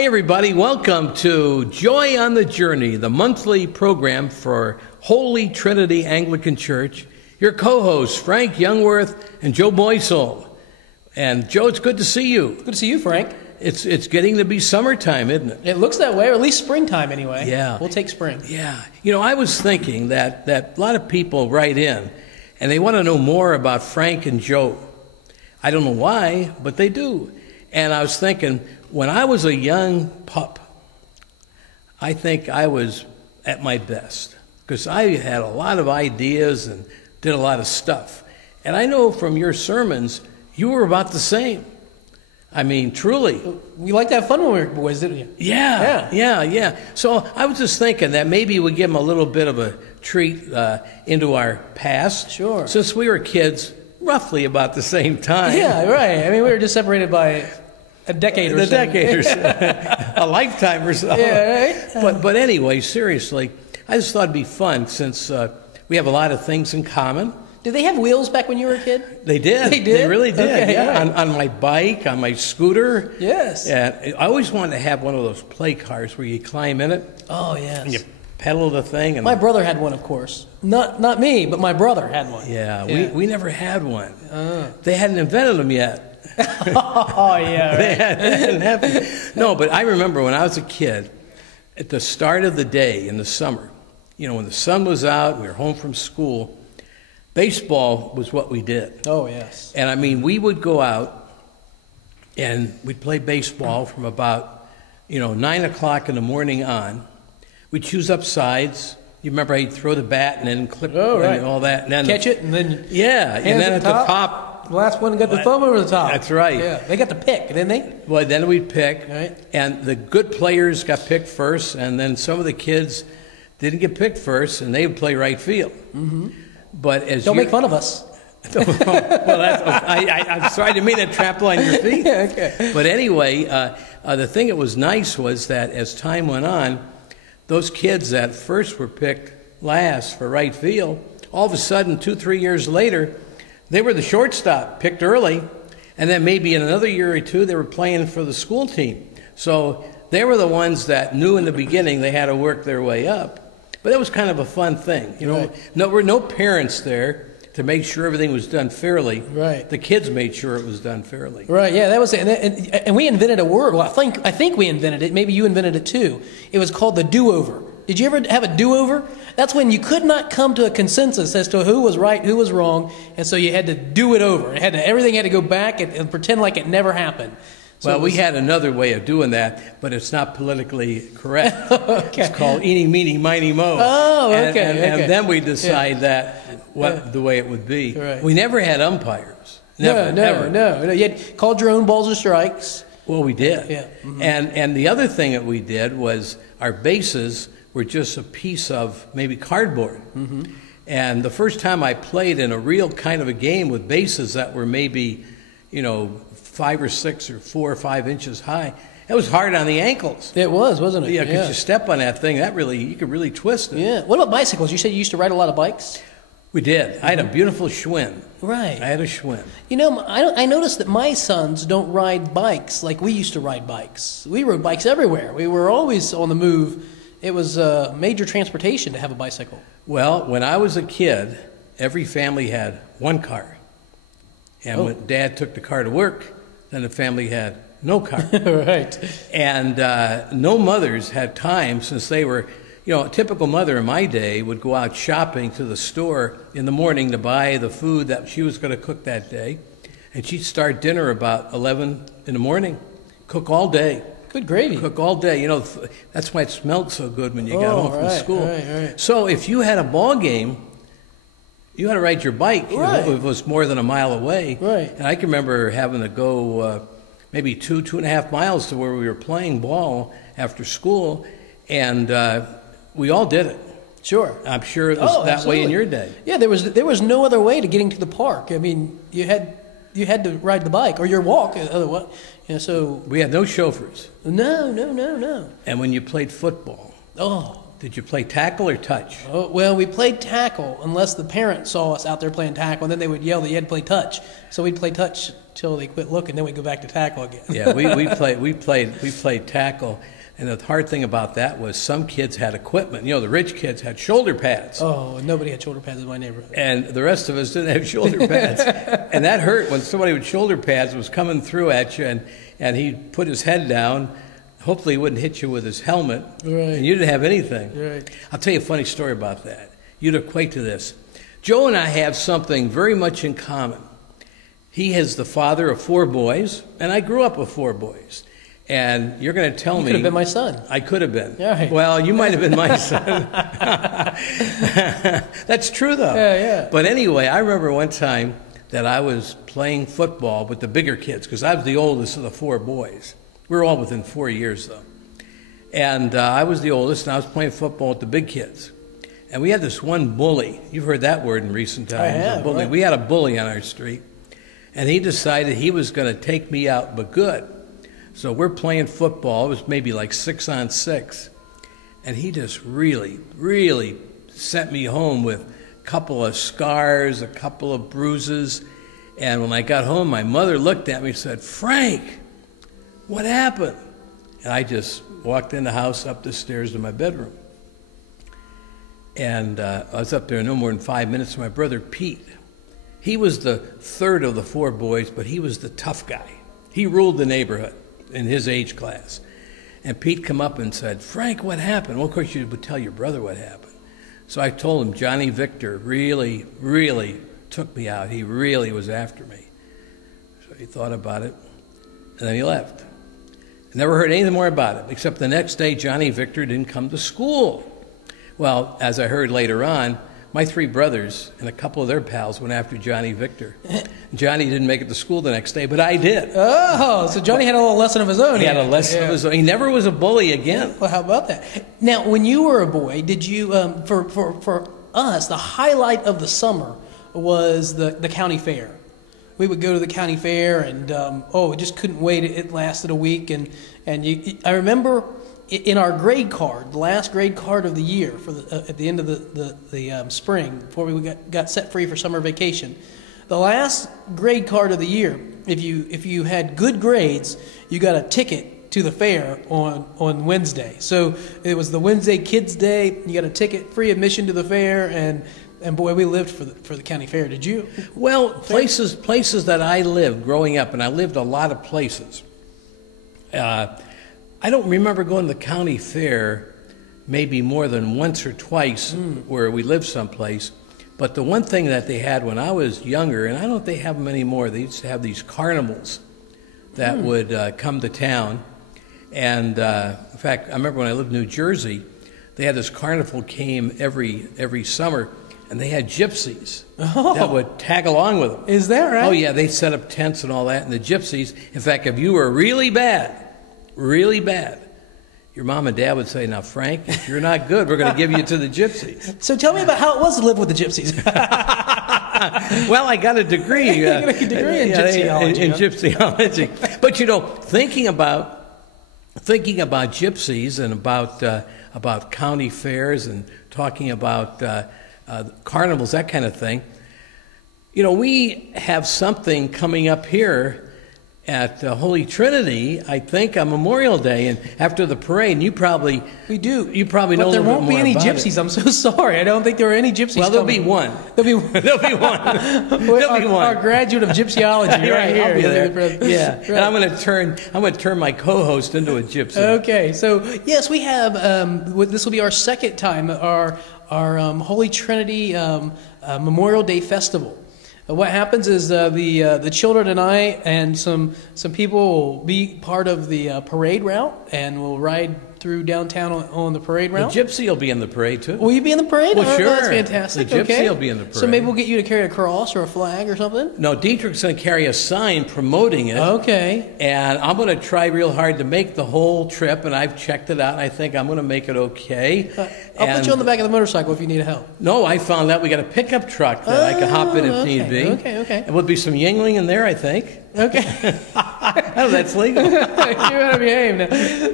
Hi, everybody. Welcome to Joy on the Journey, the monthly program for Holy Trinity Anglican Church. Your co-hosts, Frank Youngworth and Joe Boysall. And Joe, it's good to see you. Good to see you, Frank. It's getting to be summertime, isn't it? It looks that way, or at least springtime anyway. Yeah. We'll take spring. Yeah. You know, I was thinking that a lot of people write in, and they want to know more about Frank and Joe. I don't know why, but they do. And I was thinking, when I was a young pup, I think I was at my best because I had a lot of ideas and did a lot of stuff. And I know from your sermons, you were about the same. I mean, truly. We liked to have fun when we were boys, didn't you? Yeah. So I was just thinking that maybe we give them a little bit of a treat into our past. Sure. Since we were kids, roughly about the same time. Yeah, right. I mean, we were just separated by a decade or so. A lifetime or so. Yeah, right? But anyway, seriously, I just thought it'd be fun since we have a lot of things in common. Did they have wheels back when you were a kid? They did. They did? They really did. Okay, yeah. Right. On my bike, on my scooter. Yes. And I always wanted to have one of those play cars where you climb in it. Oh, yes. And you pedal the thing. And my brother had one, of course. Not me, but my brother had one. Yeah. We never had one. They hadn't invented them yet. Oh, yeah, right. They hadn't happened. No, but I remember when I was a kid, at the start of the day in the summer, you know, when the sun was out, we were home from school, baseball was what we did. Oh, yes. And I mean, we would go out and we'd play baseball from about, 9 o'clock in the morning on. We'd choose up sides. You remember how you'd throw the bat and then clip and all that. And then catch it and then and then at the top. The last one got the thumb over the top. That's right. Yeah, they got to pick, didn't they? Well, then we'd pick. Right. And the good players got picked first, and then some of the kids didn't get picked first, and they would play right field. Mm-hmm. But don't make fun of us. Well, I'm sorry, I didn't mean to trample on your feet. Yeah, okay. But anyway, the thing that was nice was that as time went on, those kids that first were picked last for right field, all of a sudden, 2-3 years later, they were the shortstop, picked early, and then maybe in another year or two, they were playing for the school team. So they were the ones that knew in the beginning they had to work their way up. But that was kind of a fun thing. Right. There were no parents there to make sure everything was done fairly. Right. The kids made sure it was done fairly. Right, yeah, that was it. And we invented a word. Well, I think we invented it. Maybe you invented it too. It was called the do-over. Did you ever have a do-over? That's when you could not come to a consensus as to who was right, who was wrong, and so you had to do it over. Everything had to go back and pretend like it never happened. So we had another way of doing that, but it's not politically correct. Okay. It's called eeny, meeny, miny, mo. Oh, okay. And then we decide the way it would be. Right. We never had umpires. Never. No. You had called your own balls and strikes. Well, we did. Yeah. Mm-hmm. And the other thing that we did was our bases were just a piece of maybe cardboard. Mm-hmm. And the first time I played in a real kind of a game with bases that were maybe, 5 or 6 or 4 or 5 inches high, it was hard on the ankles. It was, wasn't it? Yeah, because you step on that thing, you could really twist it. Yeah. What about bicycles? You said you used to ride a lot of bikes? We did. I had a beautiful Schwinn. Right. I had a Schwinn. I noticed that my sons don't ride bikes like we used to ride bikes. We rode bikes everywhere. We were always on the move. It was major transportation to have a bicycle. Well, when I was a kid, every family had one car. And when Dad took the car to work, then the family had no car. Right. And no mothers had time, since they were, a typical mother in my day would go out shopping to the store in the morning to buy the food that she was going to cook that day. And she'd start dinner about 11 in the morning, cook all day. Good gravy. Cook all day. That's why it smelled so good when you got home from school. Right. So if you had a ball game, you had to ride your bike. Right. If it was more than a mile away. Right. And I can remember having to go maybe 2.5 miles to where we were playing ball after school, and we all did it. Sure. I'm sure it was that absolutely. way in your day. Yeah, there was no other way to getting to the park. I mean, you had to ride the bike or your walk. Otherwise, so we had no chauffeurs. No. And when you played football, did you play tackle or touch? Oh, well, we played tackle unless the parents saw us out there playing tackle, and then they would yell that you had to play touch. So we'd play touch till they quit looking. Then we go back to tackle again. Yeah, we played tackle, and the hard thing about that was some kids had equipment. You know, the rich kids had shoulder pads. Oh, nobody had shoulder pads in my neighborhood. And the rest of us didn't have shoulder pads. And that hurt when somebody with shoulder pads was coming through at you, and he put his head down. Hopefully he wouldn't hit you with his helmet. Right. And you didn't have anything. Right. I'll tell you a funny story about that. You'd equate to this. Joe and I have something very much in common. He is the father of 4 boys, and I grew up with 4 boys. And you're going to tell me... You could have been my son. I could have been. Yeah. Well, you might have been my son. That's true, though. Yeah. But anyway, I remember one time that I was playing football with the bigger kids, because I was the oldest of the 4 boys. We were all within 4 years, though. And I was the oldest, and I was playing football with the big kids. And we had this one bully. You've heard that word in recent times. I have, a bully. right. We had a bully on our street. And he decided he was going to take me out, but good. So we're playing football. It was maybe like 6-on-6. And he just really, really sent me home with a couple of scars, a couple of bruises. And when I got home, my mother looked at me and said, "Frank, what happened?" And I just walked in the house, up the stairs to my bedroom. And I was up there no more than 5 minutes. My brother Pete, he was the 3rd of the 4 boys, but he was the tough guy. He ruled the neighborhood in his age class. And Pete come up and said, "Frank, what happened?" Well, of course, you would tell your brother what happened. So I told him Johnny Victor really, really took me out. He really was after me. So he thought about it, and then he left. I never heard anything more about it, except the next day Johnny Victor didn't come to school. Well, as I heard later on, my 3 brothers and a couple of their pals went after Johnny Victor. Johnny didn't make it to school the next day, but I did. Oh, so Johnny had a little lesson of his own. He had a lesson of his own. He never was a bully again. Well, how about that? Now, when you were a boy, did you, for us, the highlight of the summer was the county fair. We would go to the county fair, and we just couldn't wait. It lasted a week, and I remember in our grade card, the last grade card of the year, at the end of the spring, before we got set free for summer vacation, the last grade card of the year, if you had good grades, you got a ticket to the fair on Wednesday. So it was the Wednesday Kids Day. You got a ticket, free admission to the fair, and boy, we lived for the county fair. Did you? Well, places that I lived growing up, and I lived a lot of places. I don't remember going to the county fair maybe more than once or twice where we lived someplace. But the one thing that they had when I was younger, and I don't know if they have them anymore, they used to have these carnivals that would come to town. And in fact, I remember when I lived in New Jersey, they had this carnival came every summer, and they had gypsies that would tag along with them. Is that right? Oh, yeah, they set up tents and all that, and the gypsies, in fact, if you were really bad, your mom and dad would say, "Now, Frank, if you're not good, we're going to give you to the gypsies." So tell me about how it was to live with the gypsies. Well, I got a degree. You got a degree in gypsyology. In gypsyology. But, thinking about gypsies and about county fairs and talking about carnivals, that kind of thing, we have something coming up here at Holy Trinity, I think, on Memorial Day, and after the parade, and we do. You probably know a little bit more about it. But there won't be any gypsies. I'm so sorry. I don't think there are any gypsies. Well, there'll be one. There'll be one. Our graduate of gypsyology right here. I'll be there. Yeah, right. And I'm going to turn my co-host into a gypsy. Okay, so yes, we have. This will be our second time our Holy Trinity Memorial Day Festival. What happens is the children and I and some people will be part of the parade route, and we'll ride through downtown on the parade route. The gypsy will be in the parade too. Will you be in the parade? Well, sure. That's fantastic. The gypsy will be in the parade. So maybe we'll get you to carry a cross or a flag or something? No, Dietrich's going to carry a sign promoting it. Okay. And I'm going to try real hard to make the whole trip, and I've checked it out, and I think I'm going to make it okay. I'll put you on the back of the motorcycle if you need help. No, I found out we got a pickup truck that I can hop in if need be. Okay. And there'll be some Yingling in there, I think. Okay. Oh, that's legal. You better behave now.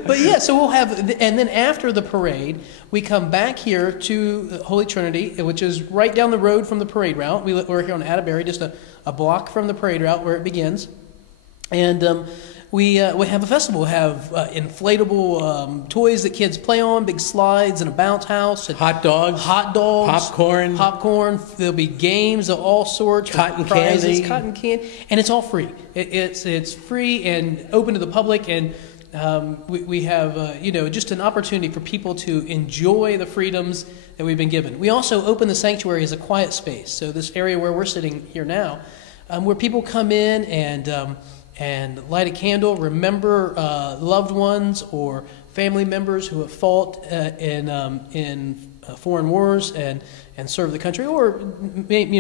But yeah, so we'll have, and then after the parade, we come back here to Holy Trinity, which is right down the road from the parade route. We're here on Atterbury, just a block from the parade route where it begins. And we have a festival. We have inflatable toys that kids play on, big slides, and a bounce house. And hot dogs, popcorn. There'll be games of all sorts, cotton prizes, candy, cotton candy, and it's all free. It's free and open to the public, and we have just an opportunity for people to enjoy the freedoms that we've been given. We also open the sanctuary as a quiet space. So this area where we're sitting here now, where people come in and light a candle, remember loved ones or family members who have fought in foreign wars and served the country, or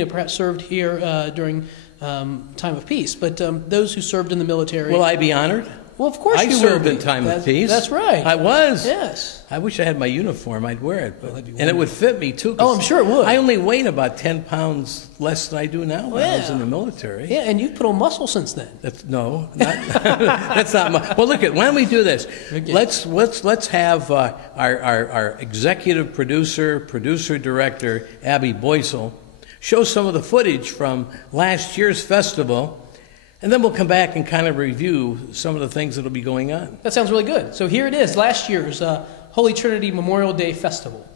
perhaps served here during time of peace. But those who served in the military. Will I be honored? Well, of course I you served will in be. time of peace. That's right. I was. Yes. I wish I had my uniform. I'd wear it. That'd be And it would fit me, too. 'Cause Oh, I'm sure it would. I only weighed about 10 pounds less than I do now when I was in the military. Yeah, and you've put on muscle since then. That's not much. Well, look, why don't we do this? Okay. Let's have our executive producer director, Abby Boysel, show some of the footage from last year's festival. And then we'll come back and kind of review some of the things that will be going on. That sounds really good. So here it is, last year's Holy Trinity Memorial Day Festival.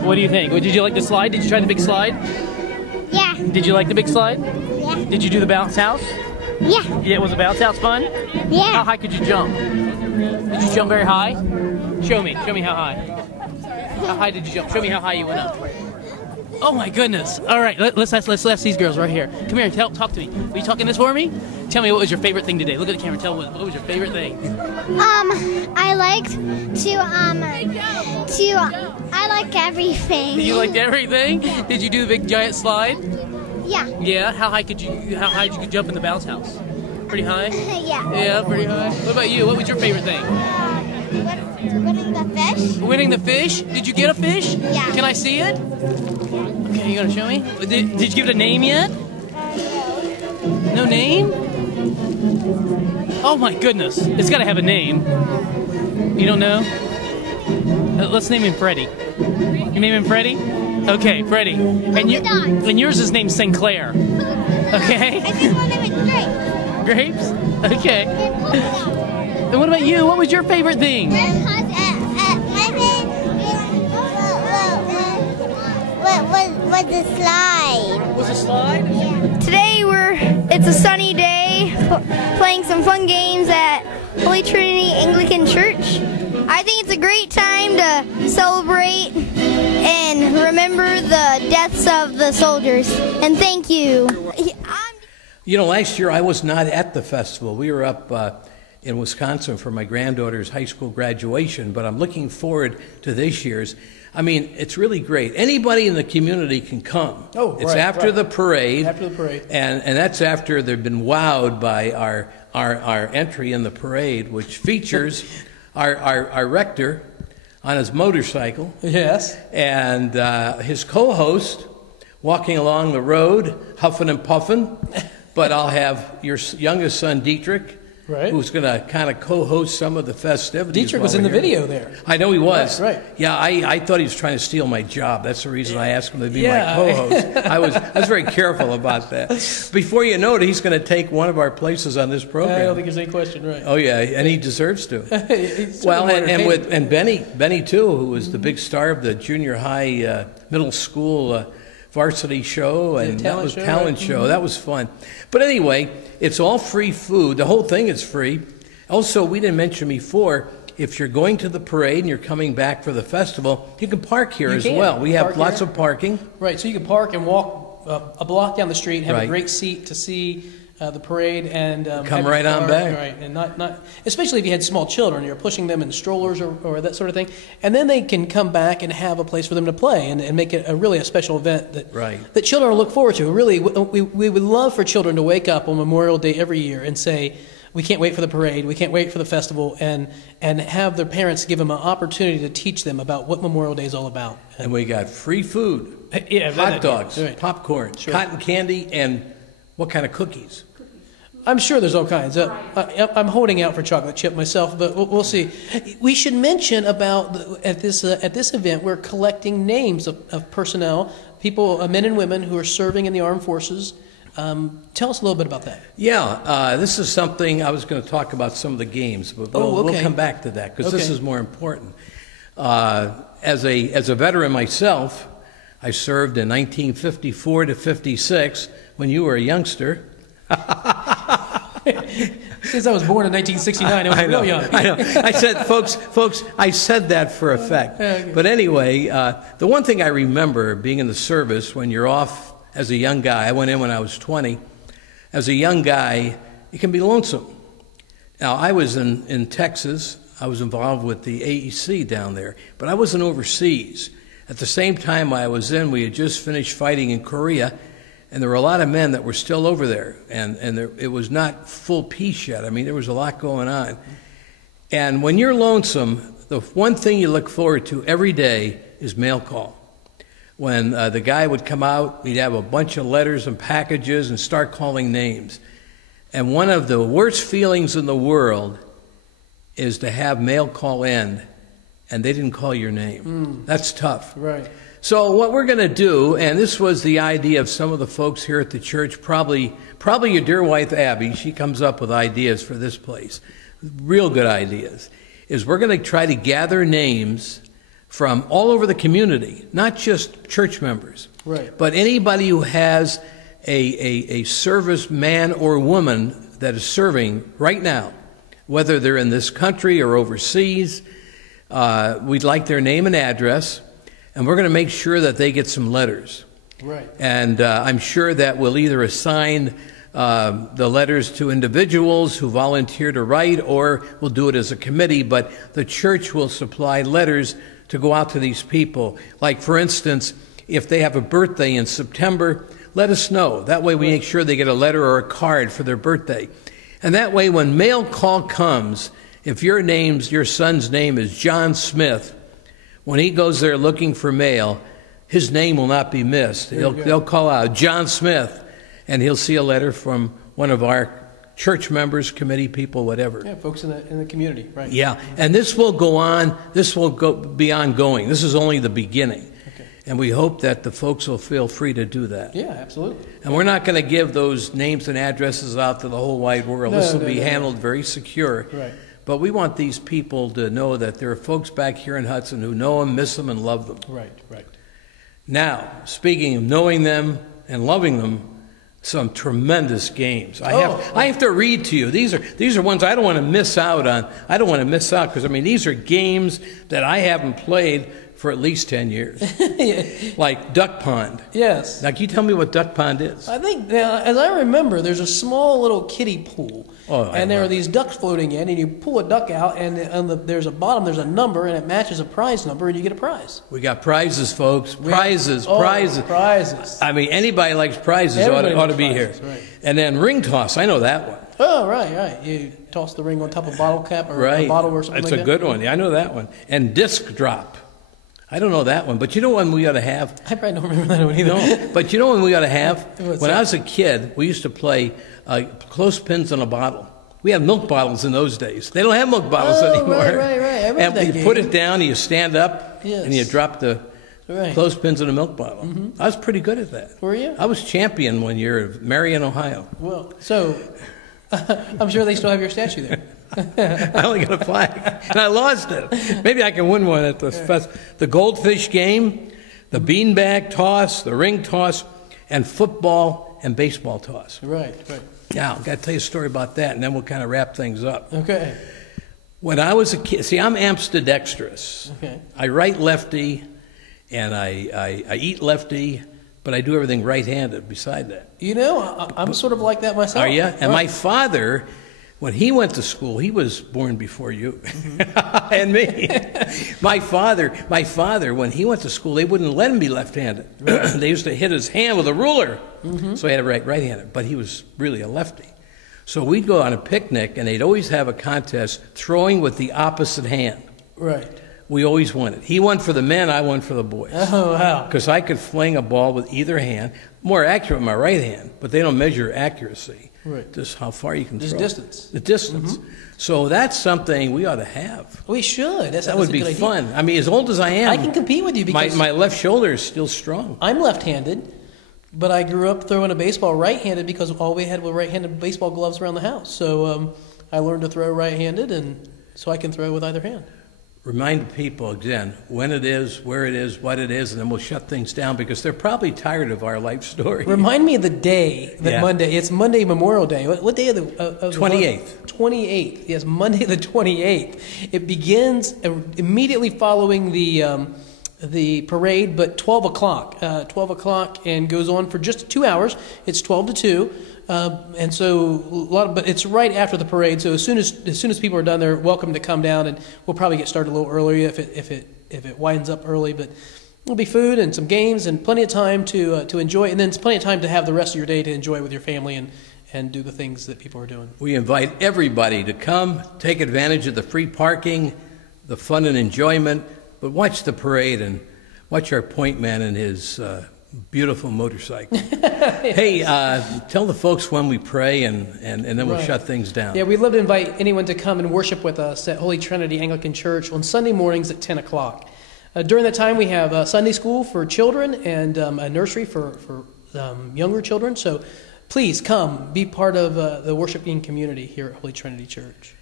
What do you think? Did you like the slide? Did you try the big slide? Yeah. Did you like the big slide? Yeah. Did you do the bounce house? Yeah. Yeah, was the bounce house fun? Yeah. How high could you jump? Did you jump very high? Show me how high. How high did you jump? Show me how high you went up. Oh my goodness! All right, let's ask these girls right here. Come here, talk to me. Were you talking this for me? Tell me what was your favorite thing today. Look at the camera. Tell me what was your favorite thing. I liked I like everything. You liked everything? Did you do the big giant slide? Yeah. Yeah. How high did you jump in the bounce house? Pretty high. Yeah. Yeah, pretty high. What about you? What was your favorite thing? Winning the fish. Winning the fish? Did you get a fish? Yeah. Can I see it? Okay, you gonna show me? Did you give it a name yet? No name? Oh my goodness! It's got to have a name. You don't know? Let's name him Freddie. You name him Freddie? Okay, Freddie. And yours is named Sinclair. Okay? I think we'll name it Grapes? Okay. And what about you? What was your favorite thing? My was a slide. Was a slide? Today it's a sunny day, playing some fun games at Holy Trinity Anglican Church. I think it's a great time to celebrate and remember the deaths of the soldiers. And thank you. You know, last year I was not at the festival. We were up in Wisconsin for my granddaughter's high school graduation, but I'm looking forward to this year's. I mean, it's really great. Anybody in the community can come. Oh, it's after the parade. After the parade. And that's after they've been wowed by our entry in the parade, which features our rector on his motorcycle. Yes. And his co-host walking along the road, huffing and puffing. But I'll have your youngest son, Dietrich, right, who's going to kind of co-host some of the festivities. Dietrich was in the video there. I know he was. Right. Yeah, I thought he was trying to steal my job. That's the reason I asked him to be my co-host. I was very careful about that. Before you know it, he's going to take one of our places on this program. I don't think there's any question, right? Oh yeah, and he deserves to. Well, and Benny too, who was the big star of the junior high, middle school varsity show, and that was talent show. That was fun. But anyway, it's all free food. The whole thing is free. Also, we didn't mention before, if you're going to the parade and you're coming back for the festival, you can park here as well. We have lots of parking. Right, so you can park and walk a block down the street, have Right. a great seat to see the parade, and Come right on back. Right, and not especially if you had small children, you're pushing them in strollers or that sort of thing, and then they can come back and have a place for them to play and make it really a special event that children will look forward to. Really, we would love for children to wake up on Memorial Day every year and say, we can't wait for the parade, we can't wait for the festival, and have their parents give them an opportunity to teach them about what Memorial Day is all about. And we got free food, hot dogs, popcorn, cotton candy, and what kind of cookies? I'm sure there's all kinds. I'm holding out for chocolate chip myself, but we'll see. We should mention about at this event, we're collecting names of personnel, people, men and women who are serving in the armed forces. Tell us a little bit about that. Yeah, this is something I was going to talk about some of the games, but we'll come back to that because this is more important. As a veteran myself, I served in 1954 to 56 when you were a youngster. Since I was born in 1969, I was real young. I know. I said, folks, I said that for effect. But anyway, the one thing I remember being in the service when you're off as a young guy, I went in when I was 20. As a young guy, it can be lonesome. Now, I was in Texas. I was involved with the AEC down there, but I wasn't overseas. At the same time I was in, we had just finished fighting in Korea, and there were a lot of men that were still over there, and it was not full peace yet. I mean, there was a lot going on. And when you're lonesome, the one thing you look forward to every day is mail call. When the guy would come out, he'd have a bunch of letters and packages and start calling names. And one of the worst feelings in the world is to have mail call end, and they didn't call your name. That's tough. Right. So what we're going to do, and this was the idea of some of the folks here at the church, probably your dear wife Abby, she comes up with ideas for this place, real good ideas, is we're going to try to gather names from all over the community, not just church members, but anybody who has a service man or woman that is serving right now, whether they're in this country or overseas. We'd like their name and address, and we're going to make sure that they get some letters. Right. And I'm sure that we'll either assign the letters to individuals who volunteer to write, or we'll do it as a committee, but the church will supply letters to go out to these people. Like, for instance, if they have a birthday in September, let us know. That way we make sure they get a letter or a card for their birthday. And that way when mail call comes, if your son's name is John Smith, when he goes there looking for mail, his name will not be missed. They'll call out, John Smith, and he'll see a letter from one of our church members, committee people, whatever. Yeah, folks in the community, right. Yeah, and this will go on, this will be ongoing. This is only the beginning. Okay. And we hope that the folks will feel free to do that. Yeah, absolutely. And we're not going to give those names and addresses out to the whole wide world. This will be handled very secure. Right. But we want these people to know that there are folks back here in Hudson who know them, miss them, and love them. Right, right. Now, speaking of knowing them and loving them, some tremendous games. I have to read to you. These are ones I don't want to miss out on. I don't want to miss out because, I mean, these are games that I haven't played for at least 10 years. Like Duck Pond. Yes. Now, can you tell me what Duck Pond is? I think, now, as I remember, there's a small little kiddie pool. Oh, and there are these ducks floating in, and you pull a duck out, and there's a bottom, there's a number, and it matches a prize number, and you get a prize. We got prizes, folks. Prizes. Prizes. I mean, anybody likes prizes ought to be here. Right. And then ring toss. I know that one. Oh, right. You toss the ring on top of a bottle cap or a bottle or something It's like that. a good one. Yeah, I know that one. And disc drop. I don't know that one, but you know one we ought to have? I probably don't remember that one either. No, but you know one we ought to have? What's When that? I was a kid, we used to play close pins in a bottle. We had milk bottles in those days. They don't have milk bottles anymore. Right. I remember And that you game. put it down, and you stand up, Yes. and you drop the Right. close pins in a milk bottle. I was pretty good at that. Were you? I was champion one year of Marion, Ohio. Well, so I'm sure they still have your statue there. I only got a flag, and I lost it. Maybe I can win one at the fest. The goldfish game, the beanbag toss, the ring toss, and football and baseball toss. Right. Now, I've got to tell you a story about that, and then we'll kind of wrap things up. Okay. When I was a kid, see, I'm ambidextrous. Okay. I write lefty, and I eat lefty, but I do everything right-handed beside that. You know, I'm sort of like that myself. Are you? And my Right. father, when he went to school, he was born before you and me. My father, when he went to school, they wouldn't let him be left-handed. They used to hit his hand with a ruler, so he had to write right-handed. But he was really a lefty. So we'd go on a picnic, and they'd always have a contest throwing with the opposite hand. Right. We always won it. He won for the men, I won for the boys. Oh, wow. Because I could fling a ball with either hand, more accurate with my right hand, but they don't measure accuracy. Right. Just how far you can Just throw. distance. The distance. So that's something we ought to have. We should. That would be fun. I mean, as old as I am, I can compete with you because my left shoulder is still strong. I'm left-handed, but I grew up throwing a baseball right-handed because all we had were right-handed baseball gloves around the house. So I learned to throw right-handed, and so I can throw with either hand. Remind people again when it is, where it is, what it is, and then we'll shut things down because they're probably tired of our life story. Remind me of the day that Yeah. Monday. It's Monday Memorial Day. What day of the 28th. 28th. Yes, Monday the 28th. It begins immediately following the parade, but 12 o'clock. 12 o'clock and goes on for just 2 hours. It's 12 to 2. And so but it's right after the parade. So as soon as people are done, they're welcome to come down, and we'll probably get started a little earlier if it winds up early. But there'll be food and some games and plenty of time to enjoy, and then it's plenty of time to have the rest of your day to enjoy with your family and do the things that people are doing. We invite everybody to come, take advantage of the free parking, the fun and enjoyment, but watch the parade and watch our point man and his beautiful motorcycle. Hey, tell the folks when we pray, and then we'll Right. shut things down. Yeah, we'd love to invite anyone to come and worship with us at Holy Trinity Anglican Church on Sunday mornings at 10 o'clock. During that time, we have Sunday school for children and a nursery for younger children. So please come, be part of the worshiping community here at Holy Trinity Church.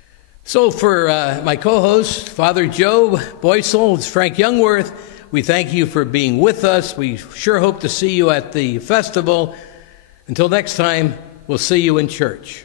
So for my co-host, Father Joe Boysel, it's Frank Youngworth. We thank you for being with us. We sure hope to see you at the festival. Until next time, we'll see you in church.